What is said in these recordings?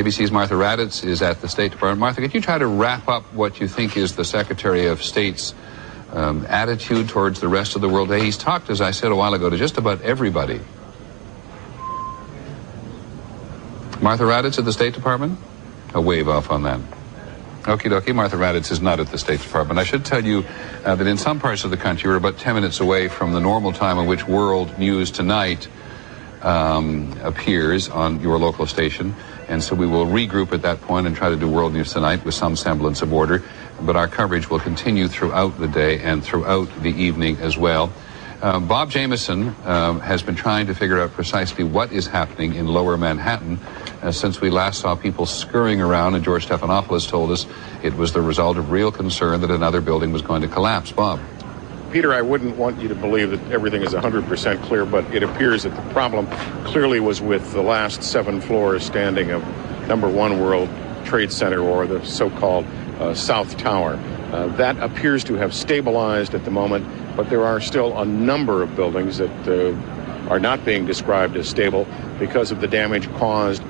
ABC's Martha Raddatz is at the State Department. Martha, could you try to wrap up what you think is the Secretary of State's attitude towards the rest of the world? He's talked, as I said a while ago, to just about everybody. Martha Raddatz at the State Department? A wave off on that. Okie dokie, Martha Raddatz is not at the State Department. I should tell you that in some parts of the country we're about 10 minutes away from the normal time at which World News Tonight appears on your local station, and so we will regroup at that point and try to do World News Tonight with some semblance of order, but our coverage will continue throughout the day and throughout the evening as well. Bob Jameson has been trying to figure out precisely what is happening in Lower Manhattan since we last saw people scurrying around, and George Stephanopoulos told us it was the result of real concern that another building was going to collapse. Bob. Peter, I wouldn't want you to believe that everything is 100% clear, but it appears that the problem clearly was with the last 7 floors standing of #1 World Trade Center, or the so-called South Tower. That appears to have stabilized at the moment, but there are still a number of buildings that are not being described as stable because of the damage caused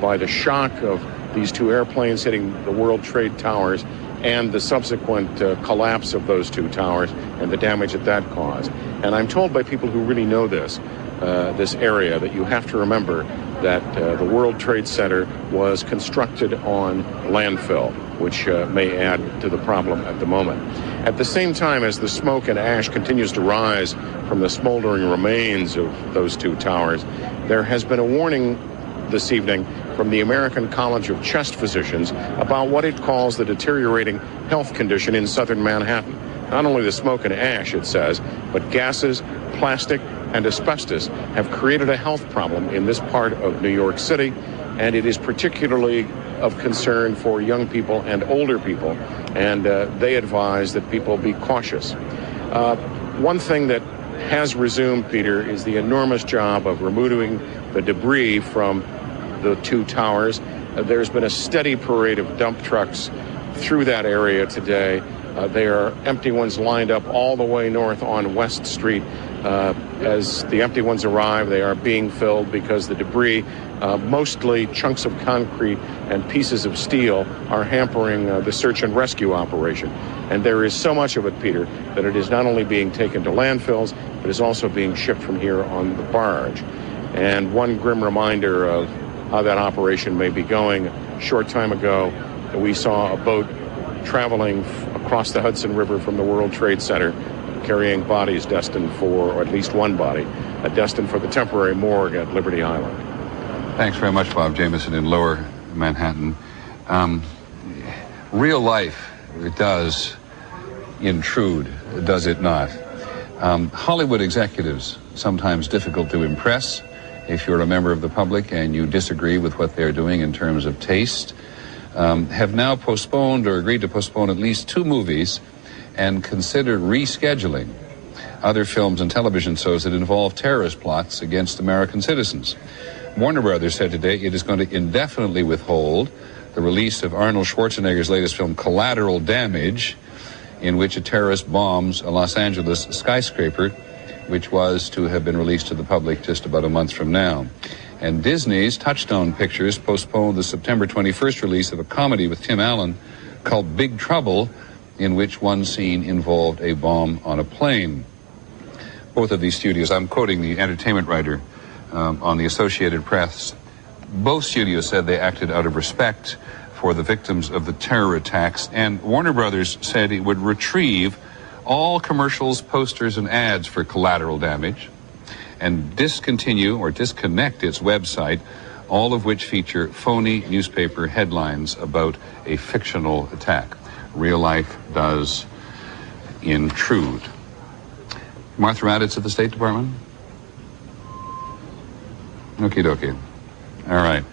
by the shock of these 2 airplanes hitting the World Trade Towers and the subsequent collapse of those 2 towers and the damage that caused. And I'm told by people who really know this area, that you have to remember that the World Trade Center was constructed on landfill, which may add to the problem at the moment. At the same time, as the smoke and ash continues to rise from the smoldering remains of those 2 towers, there has been a warning this evening from the American College of Chest Physicians about what it calls the deteriorating health condition in southern Manhattan. Not only the smoke and ash, it says, but gases, plastic, and asbestos have created a health problem in this part of New York City, and it is particularly of concern for young people and older people, and they advise that people be cautious. One thing that has resumed, Peter, is the enormous job of removing the debris from the 2 towers. There's been a steady parade of dump trucks through that area today. There are empty ones lined up all the way north on West Street. As the empty ones arrive, they are being filled because the debris, mostly chunks of concrete and pieces of steel, are hampering the search and rescue operation. And there is so much of it, Peter, that it is not only being taken to landfills, but is also being shipped from here on the barge. And one grim reminder of how that operation may be going: a short time ago, we saw a boat traveling across the Hudson River from the World Trade Center, carrying bodies destined for, or at least one body, destined for the temporary morgue at Liberty Island. Thanks very much, Bob Jameson in Lower Manhattan. Real life, it does intrude, does it not? Hollywood executives, sometimes difficult to impress if you're a member of the public and you disagree with what they're doing in terms of taste, have now postponed or agreed to postpone at least 2 movies and considered rescheduling other films and television shows that involve terrorist plots against American citizens. Warner Brothers said today it is going to indefinitely withhold the release of Arnold Schwarzenegger's latest film, Collateral Damage, in which a terrorist bombs a Los Angeles skyscraper, which was to have been released to the public just about a month from now. And Disney's Touchstone Pictures postponed the September 21st release of a comedy with Tim Allen called Big Trouble, in which one scene involved a bomb on a plane. Both of these studios, I'm quoting the entertainment writer on the Associated Press, both studios said they acted out of respect for the victims of the terror attacks, and Warner Brothers said it would retrieve all commercials, posters, and ads for Collateral Damage and discontinue or disconnect its website, all of which feature phony newspaper headlines about a fictional attack. Real life does intrude. Martha Raddatz at the State Department? Okie dokie. All right.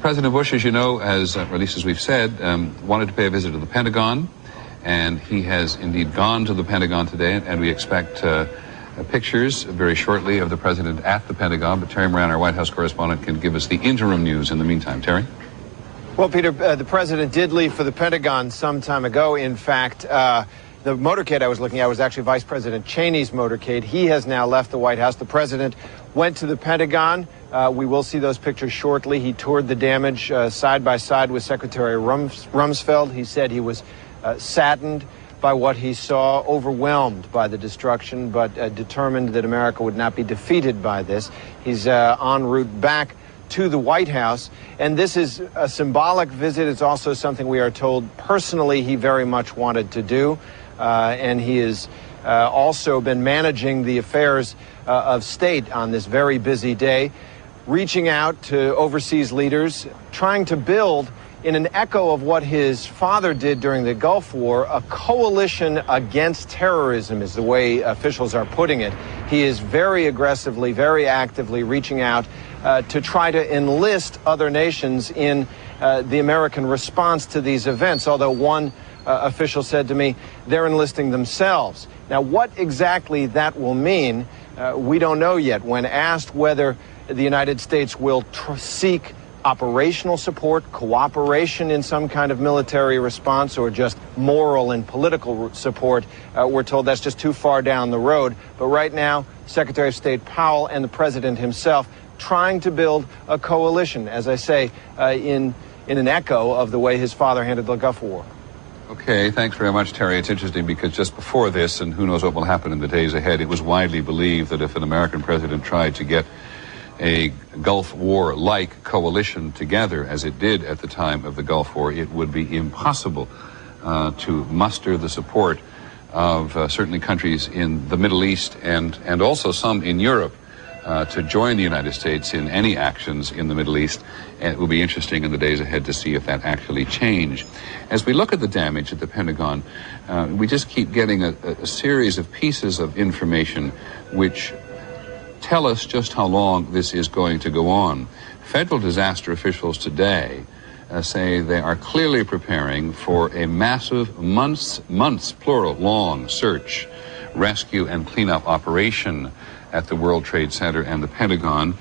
President Bush, as you know, has, at least as we've said, wanted to pay a visit to the Pentagon, and he has indeed gone to the Pentagon today, and we expect pictures very shortly of the president at the Pentagon. But Terry Moran, our White House correspondent, can give us the interim news in the meantime. Terry? Well, Peter, the president did leave for the Pentagon some time ago. In fact, The motorcade I was looking at was actually Vice President Cheney's motorcade. He has now left the White House. The president went to the Pentagon. We will see those pictures shortly. He toured the damage side by side with Secretary Rumsfeld. He said he was saddened by what he saw, overwhelmed by the destruction, but determined that America would not be defeated by this. He's en route back to the White House, and this is a symbolic visit. It's also something we are told personally he very much wanted to do, and he has also been managing the affairs of state on this very busy day, reaching out to overseas leaders, trying to build, in an echo of what his father did during the Gulf War, a coalition against terrorism is the way officials are putting it. He is very aggressively, very actively reaching out to try to enlist other nations in the American response to these events, although one official said to me they're enlisting themselves. Now, what exactly that will mean, we don't know yet. When asked whether the United States will seek operational support, cooperation in some kind of military response, or just moral and political support, we're told that's just too far down the road. But right now, Secretary of State Powell and the president himself trying to build a coalition, as I say, in an echo of the way his father handled the Gulf War. Okay, thanks very much, Terry. It's interesting because just before this, and who knows what will happen in the days ahead, it was widely believed that if an American president tried to get a Gulf War-like coalition together, as it did at the time of the Gulf War, it would be impossible to muster the support of certainly countries in the Middle East and also some in Europe to join the United States in any actions in the Middle East. And it will be interesting in the days ahead to see if that actually changed. As we look at the damage at the Pentagon, we just keep getting a series of pieces of information which tell us just how long this is going to go on. Federal disaster officials today say they are clearly preparing for a massive, months plural, long search, rescue, and cleanup operation at the World Trade Center and the Pentagon.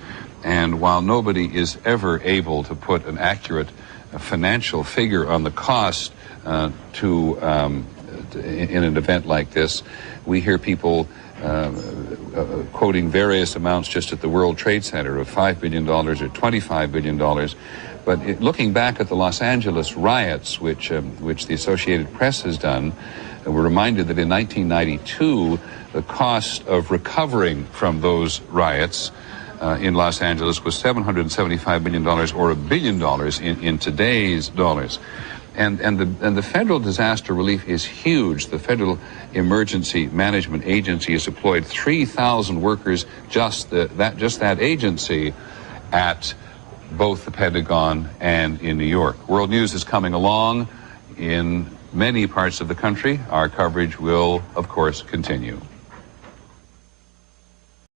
And while nobody is ever able to put an accurate financial figure on the cost in an event like this, we hear people quoting various amounts just at the World Trade Center of $5 billion or $25 billion. But looking back at the Los Angeles riots, which the Associated Press has done, we're reminded that in 1992, the cost of recovering from those riots in Los Angeles was $775 million, or $1 billion in today's dollars. And the federal disaster relief is huge. The Federal Emergency Management Agency has deployed 3,000 workers, just that agency, at both the Pentagon and in New York. World News is coming along in many parts of the country. Our coverage will, of course, continue.